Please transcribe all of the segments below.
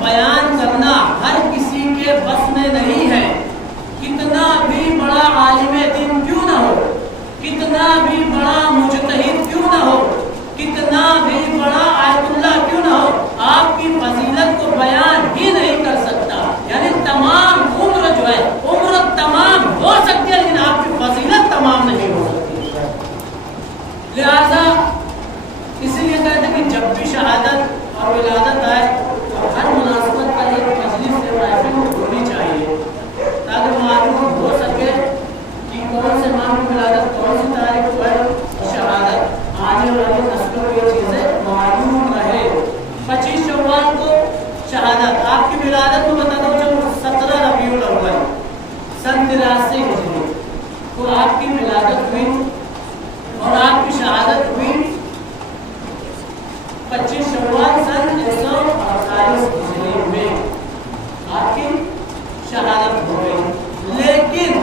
بیان کرنا ہر کسی کے بس میں نہیں ہے. کتنا بھی بڑا عالم دین کیوں نہ ہو, کتنا بھی بڑا مجتہد کیوں نہ ہو, کتنا بھی بڑا آیت اللہ کیوں نہ ہو, آپ کی فضیلت کو بیان ہی نہیں کر سکتا. یعنی تمام عمر جو ہے, عمر تمام ہو سکتی ہے لیکن آپ کی فضیلت تمام نہیں ہو سکتی. لہذا اسی لیے کہتے ہیں کہ جب بھی شہادت اور ولادت آئے تو ہر مناسبت پر ایک مجلس سے محفل ہونی چاہیے تاکہ معلوم ہو سکے کہ کون سے ماہ کی ولادت کون سی تاریخ کو ہے, شہادت آنے والی نسلوں کو یہ چیزیں معلوم رہے. 25 شوال کو شہادت, آپ کی ولادت میں بتا دو جب 17 ربیع الاول سن 83 ہجری کو آپ کی ولادت ہوئی اور آپ کی شہادت ہوئی 25 شوال سن 148 ہجری میں آپ کی شہادت ہو گئی. لیکن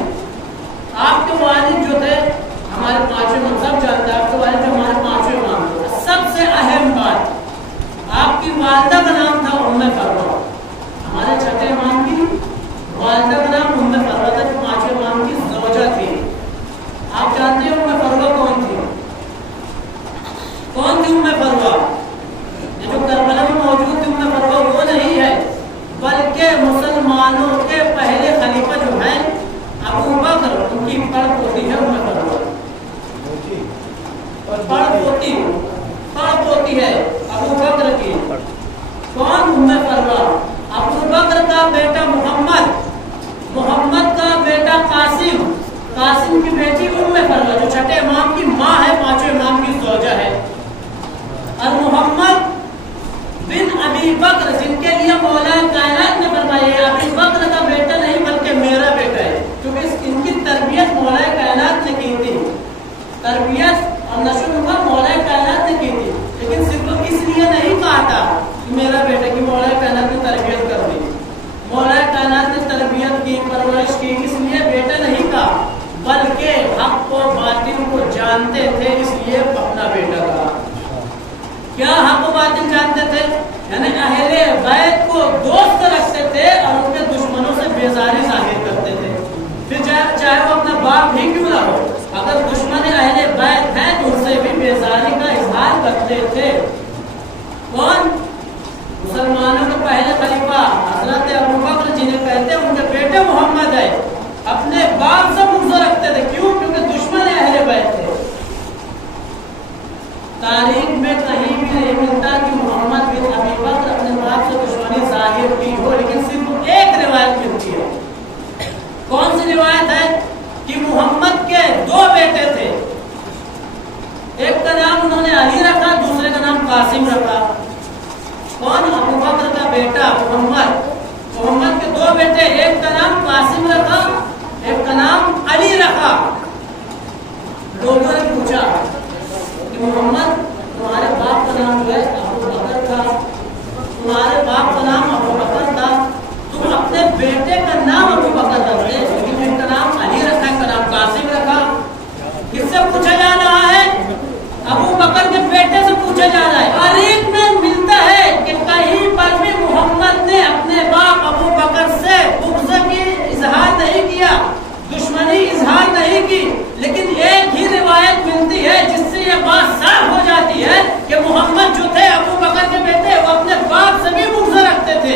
آپ کے والد جو تھے ہمارے پانچویں امام, سب جانتے ہیں آپ کے والد جو ہمارے پانچویں امام تھے. سب سے اہم بات, آپ کی والدہ کا نام تھا ام فروہ. ہمارے چھٹے امام کی والدہ کا نام ام فروہ تھا جو پانچویں امام کی زوجہ تھی. آپ جانتے ہیں ام فروہ کون تھی؟ کون تھی ام فروہ؟ یہ جو کربلا میں موجود تھی ام فروہ وہ نہیں ہے, بلکہ مسلمانوں کے پہلے خلیفہ جو ہیں ابو بکر, ان کی پڑ پوتی ہے ام فروہ. پڑ پوتی ہے ابو بکر کی. کون ام فروہ؟ ابو بکر کا بیٹا محمد, محمد کا بیٹا قاسم, قاسم کی بیٹی ام فروہ جو چھٹے امام کی ماں ہے, پانچویں امام کی زوجہ ہے. اور محمد بن ابی بکر جن کے لیے مولا کائنات نے فرمایا ہے ابی بکر کا بیٹا نہیں بلکہ میرا بیٹا ہے, کیونکہ ان کی تربیت مولا کائنات نے کی تھی. تربیت اور نشو و نما مولا کائنات نے کی تھی, لیکن صرف اس لیے نہیں کہا تھا کہ میرا بیٹا, کہ مولا کائنات نے تربیت کر دی. مولا کائنات نے تربیت کی, پرورش کی, اس لیے بیٹا نہیں کہا, بلکہ حق و باطل کو جانتے تھے اس لیے اپنا بیٹا کہا. کیا حق و باطل جانتے تھے؟ یعنی اہل بیت کو دوست رکھتے تھے اور ان کے دشمنوں سے بیزاری ظاہر کرتے تھے. پھر چاہے وہ اپنا باپ ہی کیوں نہ ہو, اگر دشمن اہل بیت ہیں تو ان سے بھی بیزاری کا اظہار کرتے تھے. کون؟ مسلمانوں کے پہلے خلیفہ حضرت ابو بکر جنہیں کہتے ہیں ان کے بیٹے محمد ہے, اپنے باپ سے بغض رکھتے تھے. کیوں؟ کیونکہ دشمن اہل بیت تھے. تاریخ میں کہیں بھی نہیں ملتا کہ محمد بن ابی بکر اپنے باپ سے دشمنی ظاہر کی ہو, لیکن صرف ایک روایت ملتی ہے. کون سی روایت ہے؟ کہ محمد کے 2 بیٹے تھے, ایک کا نام انہوں نے علی رکھا, دوسرے کا نام قاسم رکھا. کون؟ ابو بکر کا بیٹا محمد, محمد کے 2 بیٹے, ایک کا نام قاسم رکھا, ایک کا نام علی رکھا. لوگوں نے پوچھا کہ محمد تمہارے باپ کا نام جو ہے ابو بکر تھا, تمہارے باپ کا نام ابو بکر تھا, تم اپنے بیٹے کا نام ابو بکر رکھتے, لیکن ان کا نام علی رکھا, ان کا نام قاسم رکھا. کس سے پوچھا جا رہا ہے؟ ابو بکر کے بیٹے سے پوچھا جا رہا ہے. تاریخ میں ملتا ہے کہ کہیں پر بھی محمد نے اپنے باپ ابو بکر سے بغض کی اظہار نہیں کیا, دشمنی اظہار نہیں کی, لیکن ایک ہی روایت ملتی ہے جس سے یہ بات صاف ہو جاتی ہے کہ محمد جو تھے ابو بکر کے بیٹے وہ اپنے باپ سے بھی بغض رکھتے تھے.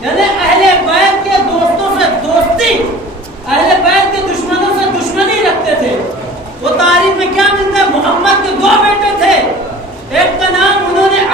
یعنی اہل بیت کے دوستوں سے دوستی, اہل بیت کے دشمنوں سے دشمنی رکھتے تھے. وہ تاریخ میں کیا ملتا ہے؟ محمد کے 2 بیٹے تھے, ایک کا نام انہوں نے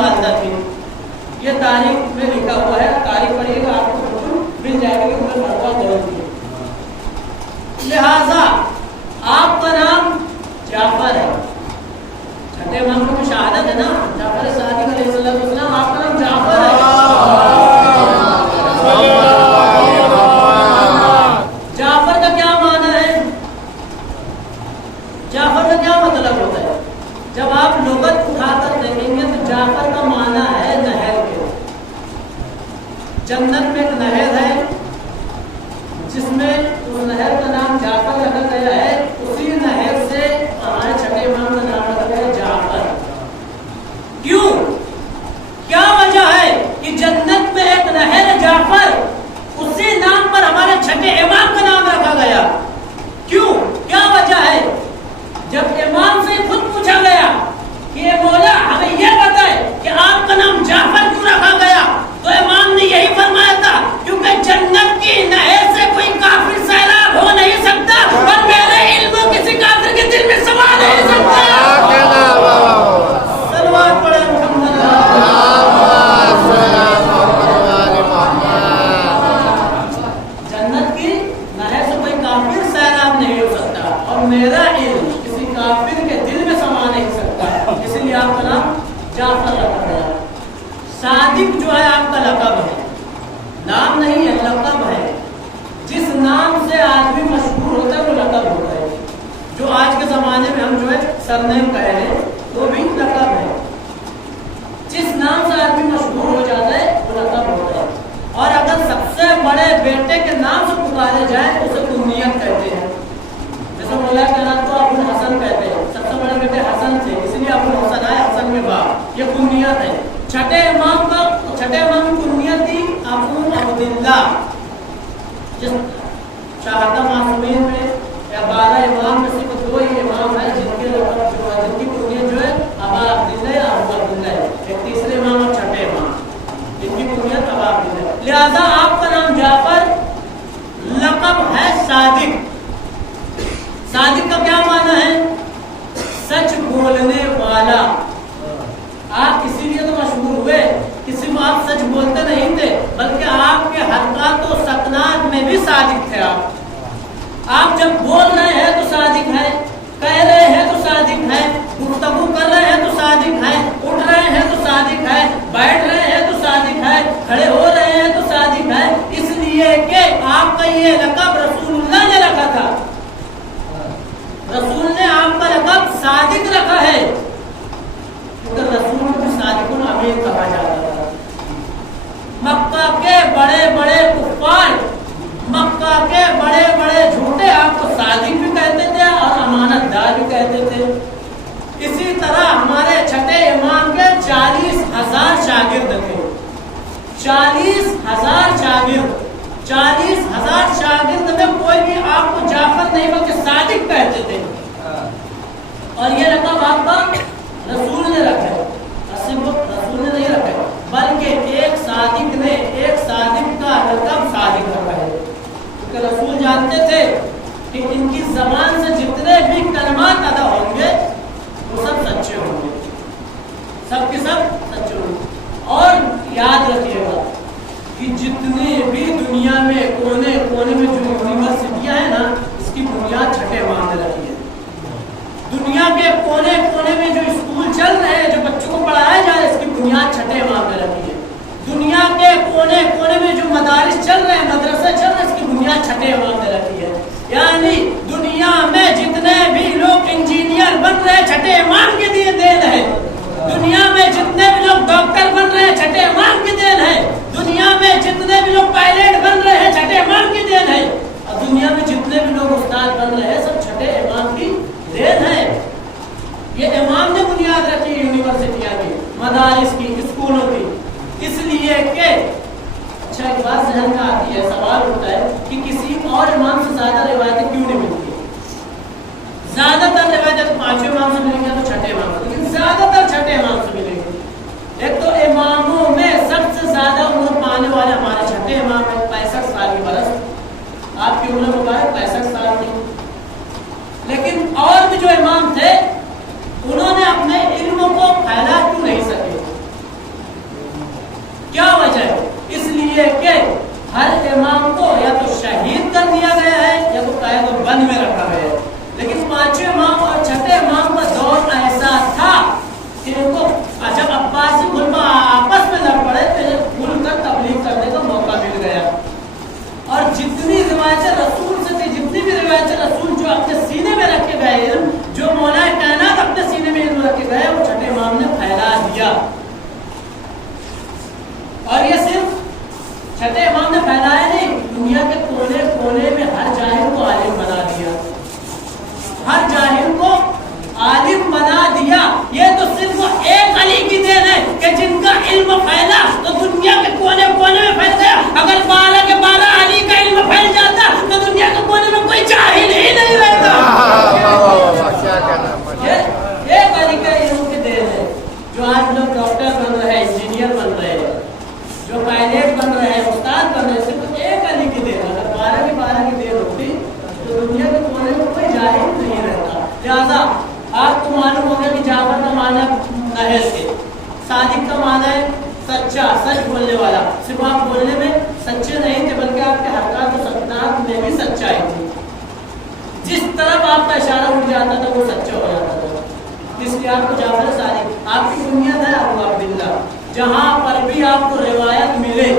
والدہ تھی. یہ تاریخ میں لکھا ہوا ہے, تاریخ پڑھیے گا آپ کو مل جائے گا کہ عمر فاروق کون تھی. لہذا آپ کا نام جعفر ہے. چھٹے امام کی شہادت ہے نا, جعفر صادق علیہ السلام, آپ کا نام جعفر ہے. جعفر کا کیا معنی ہے؟ جعفر کا کیا مطلب ہوتا ہے؟ جب آپ لغت اٹھا کر دیکھیں گے تو جعفر کا معنی ہے نہر کے. جنت میں ایک نہر ہے جس میں اس نہر کا نام جعفر رکھا گیا ہے. اسی نہر سے ہمارے چھٹے امام کا نام رکھا گیا جعفر. کیوں؟ کیا وجہ ہے کہ جنت میں ایک نہر جعفر, اسی نام پر ہمارے چھٹے امام کا نام رکھا گیا؟ کیوں؟ کیا وجہ ہے؟ جب امام سے خود پوچھا گیا کہ اے مولا ہمیں یہ بتائے کہ آپ کا نام جعفر کیوں رکھا گیا, تو امام نے یہی فرمایا تھا کیونکہ جنت کی نہر سے کوئی کافر سیلاب ہو نہیں سکتا اور میرے علم کسی کافر کے دل میں سما نہیں سکتا. صلوات پڑھیں محمد. جنت کی نہر سے کوئی کافر سیلاب نہیں ہو سکتا اور میرا علم کسی کافر کے دل میں سما نہیں سکتا, اس لیے آپ کا نام جعفر رکھا گیا. صادق جو ہے آپ کا لقب ہے, نام نہیں ہے, لقب ہے. جس نام سے آدمی مشہور ہوتا ہے وہ لقب ہوتا ہے. جو آج کے زمانے میں ہم جو ہے سرنیم کہہ رہے ہیں وہ بھی لقب ہے. جس نام سے آدمی مشہور ہو جاتا ہے وہ لقب ہوتا ہے. اور اگر سب سے بڑے بیٹے کے نام سے پکارے جائیں تو اسے کنیت کہتے ہیں. جیسے مولا کا نام تو ابو الحسن کہتے ہیں, سب سے بڑے بیٹے حسن تھے اس لیے ابو الحسن آئے, حسن میں باپ, یہ کنیت ہے. چھٹے امام کی کنیت تھی ابو عبداللہ. جس شہادہ معصومین میں یا 12 امام میں صرف 2 ہی امام ہیں جن کی کنیت جو ہے ابا عبداللہ یا ابو عبداللہ ہے. ایک تیسرے امام اور چھٹے امام, جن کی کنیت ابا عبداللہ. لہذا آپ کا نام جعفر, لقب ہے صادق. صادق کا کیا معنی ہے؟ سچ بولنے والا. آپ اسی لیے تو مشہور ہوئے, کسی کو آپ سچ بولتے نہیں تھے بلکہ آپ کے حرکات و سکنات میں بھی صادق تھے. آپ جب بول رہے ہیں تو صادق ہیں, کہہ رہے ہیں تو صادق ہیں, گفتگو کر رہے ہیں تو صادق ہیں, اٹھ رہے ہیں تو صادق ہیں, بیٹھ رہے ہیں تو صادق ہیں, کھڑے ہو رہے ہیں تو صادق ہیں. اس لیے کہ آپ کا یہ لقب رسول اللہ نے رکھا تھا. رسول نے آپ کا لقب صادق رکھا ہے. رسول کو صادق الامین کہا جاتا تھا. مکہ کے بڑے بڑے کفار, مکہ کے بڑے بڑے جھوٹے آپ کو صادق بھی کہتے تھے اور امانت دار بھی کہتے تھے. اسی طرح ہمارے چھٹے امام کے 40,000 شاگرد تھے. 40,000 شاگرد, 40,000 شاگرد میں کوئی بھی آپ کو جعفر نہیں بلکہ صادق کہتے تھے. اور یہ لقب آپ کا رسول نے رکھا ہے, صرف رسول نے نہیں رکھا ہے بلکہ ایک صادق کا لقب صادق رکھا ہے. کیونکہ رسول جانتے تھے کہ ان کی زبان سے جتنے بھی کلمات ادا ہوں گے وہ سب سچے ہوں گے, سب کے سب سچے ہوں گے. اور یاد رکھیے گا کہ جتنے بھی دنیا میں کونے کونے میں جو یونیورسٹیاں ہیں نا, اس کی بنیاد چھٹے امام نے رکھی ہے. دنیا کے کونے کونے میں جو اسکول چل رہے ہیں, جو بچوں کو پڑھایا جا رہا ہے, اس کی بنیاد چھٹے امام نے رکھی ہے. دنیا کے کونے کونے میں جو مدارس چل رہے ہیں, مدرسے چل رہے ہیں, اس کی بنیاد چھٹے امام نے رکھی ہے. یعنی دنیا میں جتنے بھی لوگ انجینئر بن رہے ہیں چھٹے امام کے دیے دین ہے. دنیا میں جتنے بھی لوگ ڈاکٹر بن رہے ہیں چھٹے امام کی دین ہے. دنیا میں جتنے بھی لوگ پائلٹ بن رہے ہیں چھٹے امام کی دین ہے. اور دنیا میں جتنے بھی لوگ استاد بن رہے ہیں سب چھٹے امام کی دین ہے. یہ امام نے بنیاد رکھی یونیورسٹیاں کی, مدارس کی, اسکولوں کی. اس لیے کہ اچھا ایک بات ذہن میں آتی ہے, سوال ہوتا ہے کہ کسی اور امام سے زیادہ روایتیں کیوں نہیں ملتی. زیادہ تر روایتیں 5 امام سے ملیں گے تو چھٹے امام سے, لیکن زیادہ تر چھٹے امام سے ملیں گے. ایک تو اماموں میں سب سے زیادہ عمر پانے والے ہمارے چھٹے امام ہیں, 65 سال کی برس. آپ کی عمر مبارک 65 سال کی. لیکن اور بھی جو امام تھے انہوں نے اپنے علم کو پھیلا کیوں نہیں سکے. اور یہ صرف چھٹے امام نے پھیلایا نہیں، دنیا کے کونے کونے میں ہر جاہل کو عالم بنا دیا، ہر جاہل کو عالم بنا دیا۔ یہ تو صرف ایک علی کی دین ہے کہ جن کا علم پھیلا تو دنیا کے کونے کونے میں پھیل گیا۔ اگر 12 کے 12 علی کا علم پھیل جاتا تو دنیا کے کونے میں کوئی جاہل ہی نہیں رہتا۔ یہ ایک علی کا علم کی دین ہے۔ جو آج لوگ ڈاکٹر بن رہے ہیں، انجینئر بن رہے ہیں، جو پائلٹ بن رہے ہیں، استاد بن رہے ہیں، صرف ایک علی کی دین۔ اگر 12 کی 12 کی دین ہوتی تو دنیا کے کونے میں کوئی جاہل نہیں رہتا۔ لہٰذا آپ کو معلوم ہوگا کہ جعفر کا معنی نہر سے، صادق کا معنی ہے سچا، سچ بولنے والا۔ صرف آپ بولنے میں سچے نہیں تھے بلکہ آپ کے حرکات و سکنات میں بھی سچائی تھی۔ جس طرف آپ کا اشارہ اٹھ جاتا تھا وہ سچا ہو جاتا تھا، اس لیے آپ کو جعفر صادق۔ آپ کی بنیاد ہے ابو عبداللہ۔ جہاں پر بھی آپ کو روایت ملے،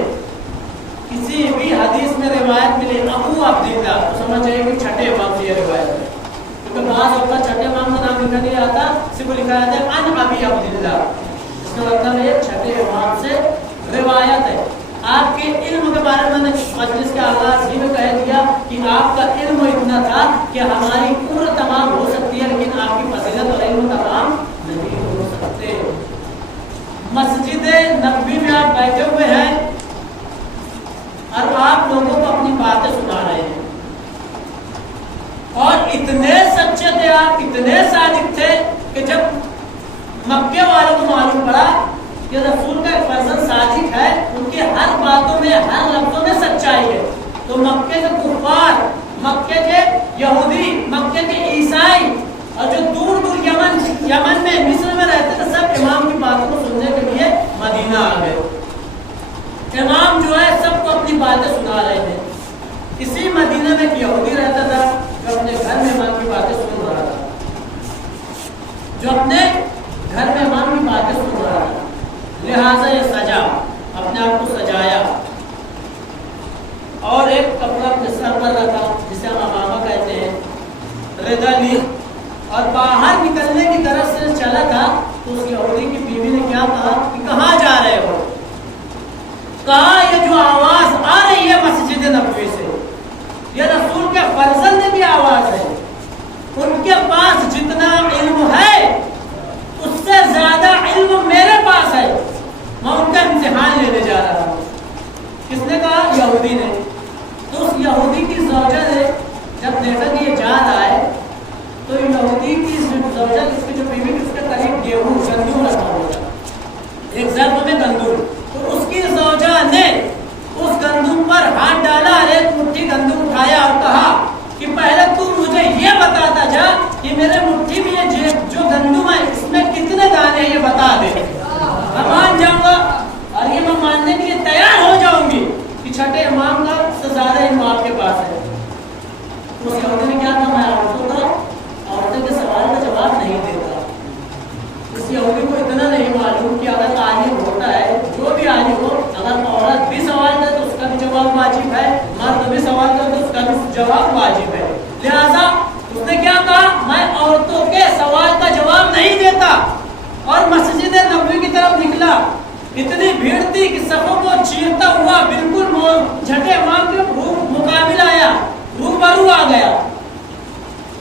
کسی بھی حدیث میں روایت ملے ابو عبداللہ، تو سمجھ جائے کہ چھٹے امام سے یہ روایت ہے، کیونکہ بعض اوقات چھٹے امام کا نام لکھا نہیں آتا، صرف لکھا جاتا ہے ان ابی عبداللہ۔ اس کا مطلب ہے چھٹے امام سے روایت ہے۔ آپ کے علم کے بارے میں نے مجلس کے آغاز ہی میں کہہ دیا کہ آپ کا علم اتنا تھا کہ ہماری عمر تمام ہو سکتی ہے لیکن آپ کی فضیلت اور علم تمام نہیں ہو سکتے۔ مسجد نبوی میں آپ بیٹھے ہوئے ہیں اور آپ لوگوں کو اپنی باتیں سنا رہے ہیں، اور اتنے سچے تھے آپ، اتنے صادق تھے کہ جب مکے والوں کو معلوم پڑا کہ رسول کا ایک فرزند صادق ہے، ان کے ہر باتوں میں ہر لفظوں میں سچائی ہے، تو مکے کے کفار، مکے کے یہودی، مکے کے عیسائی اور جو دور دور یمن میں مصر میں رہتے تھے، سب امام کی باتوں کو سننے کے لیے مدینہ آ گئے۔ امام جو ہے سب کو اپنی باتیں سنا رہے تھے۔ اسی مدینہ میں ایک یہودی رہتا تھا جو اپنے گھر میں امام کی باتیں سن رہا تھا، جو اپنے گھر میں امام کی باتیں سن رہا تھا، لہٰذا یہ سجا، اپنے آپ کو سجایا اور ایک کپڑا اپنے سر پر رکھا جسے ہم امامہ کہتے ہیں، ردا لی، اور باہر نکلنے کی طرف سے چلا تھا تو اس یہودی کی بیوی نے کیا کہا کہ کہاں جا رہے ہو؟ کہا یہ جو آواز آ رہی ہے مسجد نبوی سے، یہ رسول کے فرزند کی آواز ہے، ان کے پاس جتنا علم ہے اس سے زیادہ علم میرے پاس ہے، میں ان کا امتحان لینے جا رہا ہوں۔ کس نے کہا؟ یہودی نے۔ تو اس یہودی کی زوجہ نے جب دیکھا کہ یہ جا رہا ہے تو یہودی کی زوجہ، اس کی جو بیوی، اس کے قریب گیہوں گندم رکھا ہوا تھا، ایک ضرب میں گندم، تو اس کی زوجہ نے اس گندم پر ہاتھ ڈالا، ایک مٹھی گندم اٹھایا اور کہا کہ پہلے تو مجھے یہ بتاتا جا کہ میرے مٹھی میں یہ جو گندم ہے اس میں کتنے دانے ہیں یہ بتا دے، میں مان جاؤں گا اور یہ میں ماننے کے لیے تیار ہو جاؤں گی کہ چھٹے امام کا سے زیادہ علم آپ کے پاس ہے۔ اس یہودی نے کیا کہا؟ میں عورتوں کے سوال کا جواب نہیں دیتا۔ اس یہودی کو اتنا نہیں معلوم کہ اگر عالم ہوتا ہے، جو بھی عالم ہو، اگر عورت بھی سوال کرے تو اس کا بھی جواب واجب ہے، مرد بھی سوال کرے تو اس کا بھی جواب واجب ہے۔ لہذا اس نے کیا کہا؟ میں عورتوں کے سوال کا جواب نہیں دیتا، اور مسجد نبوی کی طرف نکلا۔ اتنی بھیڑ تھی کہ صفوں کو چیرتا ہوا بالکل چھٹے امام کے مقابل آیا، روبرو آ گیا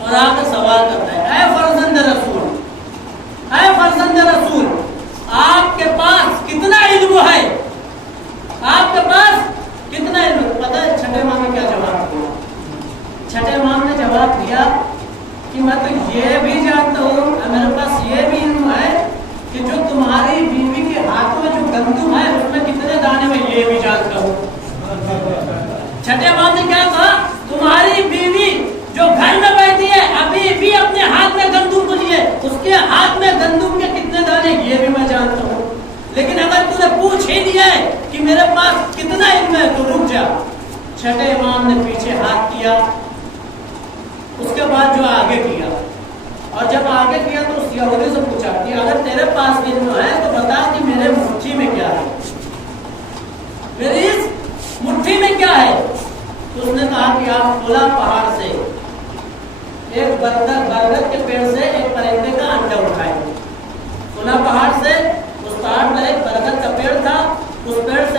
اور آ کر سوال کرتا ہے، اے فرزند رسول، اے فرزند رسول، آپ کے پاس کتنا علم ہے؟ آپ کے پاس کتنا علم ہے؟ پتہ ہے چھٹے امام نے کیا جواب دیا؟ چھٹے امام نے جواب دیا کہ میں تو یہ بھی جانتا ہوں، میرے پاس یہ بھی علم ہے کہ جو تمہاری بیوی کے ہاتھ میں جو گندم ہے اس میں کتنے دانے میں یہ بھی جانتا ہوں۔ چھٹے امام نے کیا کہا؟ تمہاری بیوی جو گھر میں بیٹھی ہے ابھی بھی اپنے ہاتھ میں گندم کو لیے، اس کے ہاتھ میں گندم کے کتنے دانے یہ بھی میں جانتا ہوں، لیکن اگر تو نے پوچھ ہی لیا ہے کہ میرے پاس کتنا علم ہے تو رک جا۔ چھٹے امام نے پیچھے ہاتھ کیا، اس کے بعد جو آگے کیا، اور جب آگے کیا تو اس یہودی سے پوچھا کہ اگر تیرے پاس علم ہے تو بتا کہ میرے مٹھی میں کیا ہے، میری اس مٹھی میں کیا ہے؟ تو اس نے کہا کہ آپ کھلا پہاڑ سے ایک برگد کے پیڑ سے ایک پرندے کا انڈا اٹھائیں گے۔ کھلا پہاڑ سے، اس پہاڑ پر ایک برگد کا پیڑ تھا، اس پیڑ سے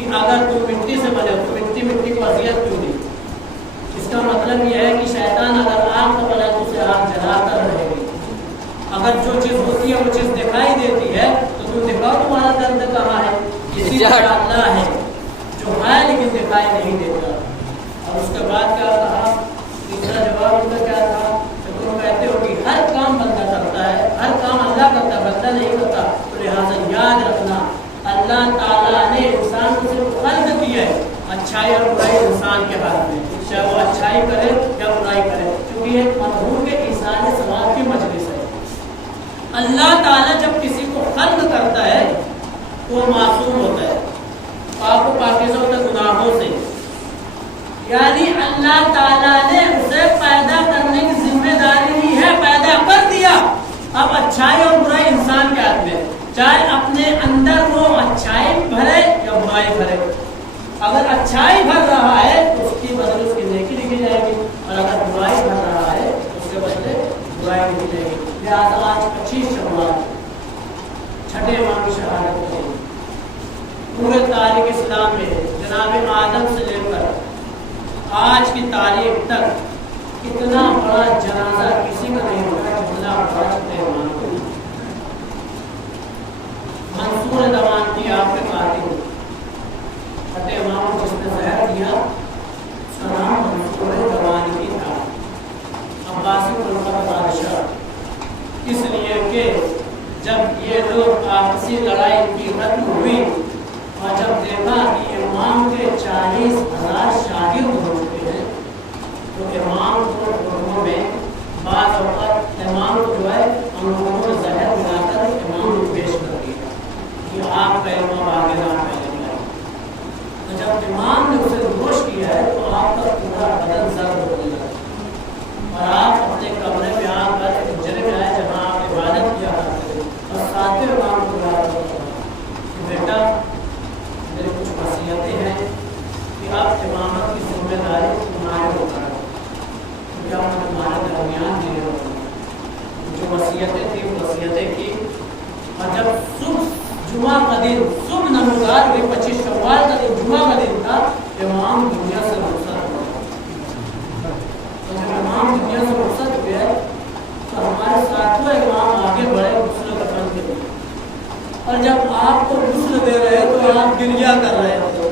کہ اگر تم مٹی سے بنے ہو تو مٹی کو اذیت کیوں دی؟ اس کا مطلب یہ ہے کہ شیطان اگر آگ کا بنا تو اسے آگ جلاتا رہے گی. اگر جو چیز ہوتی ہے وہ چیز دکھائی دیتی ہے تو تم دکھاؤ تمہارا درد کہاں ہے. اسی طرح اللہ ہے جو ہے لیکن دکھائی نہیں دیتا. اور اس کے بعد کیا کہا؟ تیسرا جواب ان کا کیا تھا؟ کہ تم کہتے ہو کہ ہر کام بندہ کرتا ہے، ہر کام اللہ کرتا ہے، بندہ نہیں کرتا. تو لہٰذا یاد رکھنا اللہ تعالیٰ نے انسان کو صرف خلق کیا ہے. اچھائی اور برائی انسان کے ہاتھ میں، چاہے وہ اچھائی کرے یا برائی کرے، کیونکہ یہ مرحوم کے ایثار ثواب کی مجلس ہے. اللہ تعالیٰ جب کسی کو خلق کرتا ہے تو وہ معصوم ہوتا ہے، پاک و پاکیزہ ہوتا ہے گناہوں سے. یعنی اللہ تعالیٰ نے اسے پیدا کرنے کی ذمہ داری لی ہے، پیدا کر دیا. اب اچھائی اور برائی انسان کے ہاتھ میں، چاہے اپنے اندر وہ اچھائی بھرے یا برائی بھرے. اگر اچھائی بھر رہا ہے تو اس کی بدلے اس کی نیکی لکھی جائے گی، اور اگر برائی بھر رہا ہے تو اس کے بدلے برائی لکھی جائے گی. لہٰذا آج 25 شوال چھٹے امام کی شہادت کریں. پورے تاریخ اسلام میں جناب آدم سے لے کر آج کی تاریخ تک اتنا بڑا جنازہ کسی کا نہیں ہوتا جتنا بڑا چھٹے امام کو. منصور دوان کی آپ کے قاتل چھٹے امام کو جس نے زہر دیا اس کا نام منصور دوان کی تھا، عباسی ملک کا بادشاہ. اس لیے کہ جب یہ لوگ آپسی لڑائی کی ختم ہوئی اور جب دیکھا کہ امام کے 40,000 شاگرد ہو چکے ہیں تو امام کو لوگوں میں بعض اوقات امام کو جو ہے ہم لوگوں نے زہر ملا کر امام کو پیش کر دیا کہ آپ کا امام آگے نہ پہلے گا. تو جب امام نے اسے نوش کیا ہے تو آپ کا پورا بدن زرد ہونے لگا اور آپ اپنے کمرے میں آ کر حجرے میں آئے جہاں آپ عبادت کیا کرتے تھے اور ساتھ امام کو بلا کر کہ بیٹا میری کچھ وصیتیں ہیں کہ آپ امامت کی ذمہ داری تمہارے ہوتا ہے کیونکہ آپ نے تمہارے درمیان دیے ہوتے ہیں. جو وصیتیں تھیں وصیتیں کی. اور جب صبح جمعہ کا دن صبح نمودار ہوئی 25 شوال کا دن جمعہ کا دن تھا، امام دنیا سے رخصت ہوا. تو جب امام دنیا سے رخصت ہوئے تو ہمارے ساتھوں امام آگے بڑھے غسل کفن کے لیے. اور جب آپ کو غسل دے رہے تو آپ گریہ کر رہے تھے.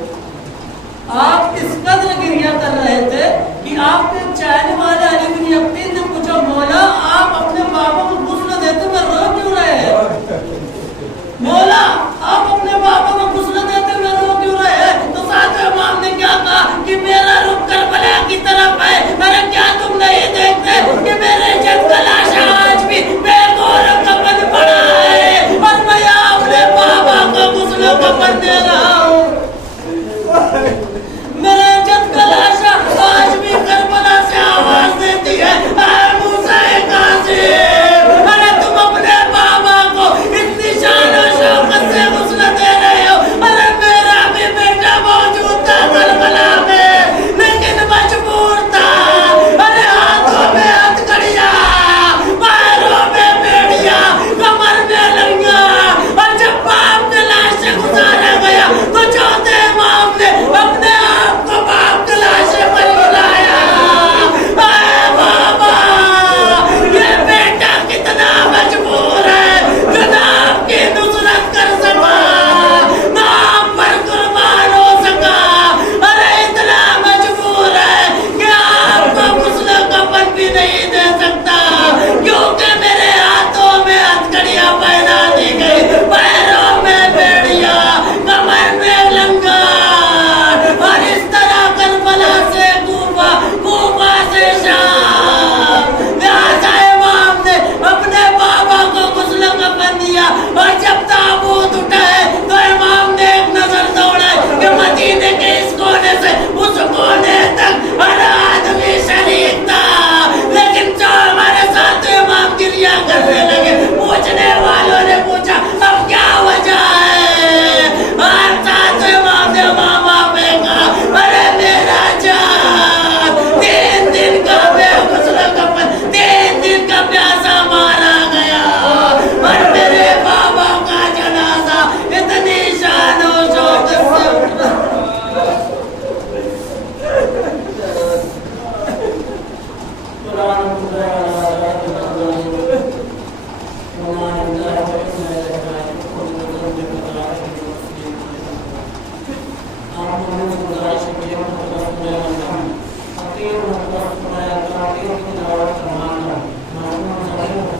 آپ اس قدر گریہ کر رہے تھے کہ آپ کے چاہنے والے علی بن یقین نے پوچھا مولا آپ اپنے بابا کو غسل دیتے میں رو کیوں رہے ہیں؟ مولا آپ اپنے بابا کو غسل دیتے میں رو کیوں رہے ہیں؟ تو ساتھ امام نے کیا کہا کہ میرا رخ کربلا کی طرف ہے. میرے کیا تم نہیں دیکھتے کہ میرے جد کا لاشا آج بھی بے غور کفن پڑا ہے اور میں اپنے بابا کو غسل کفن دے رہا ہوں. میرے جد کا لاشا آج بھی کربلا سے آواز دیتی ہے اے موسیٰ کاظم. ارے تم اپنے بابا کو اتنی شان و شوکت سے تمام مومنین سے گزارش ہے کہ ایک مرتبہ سورہ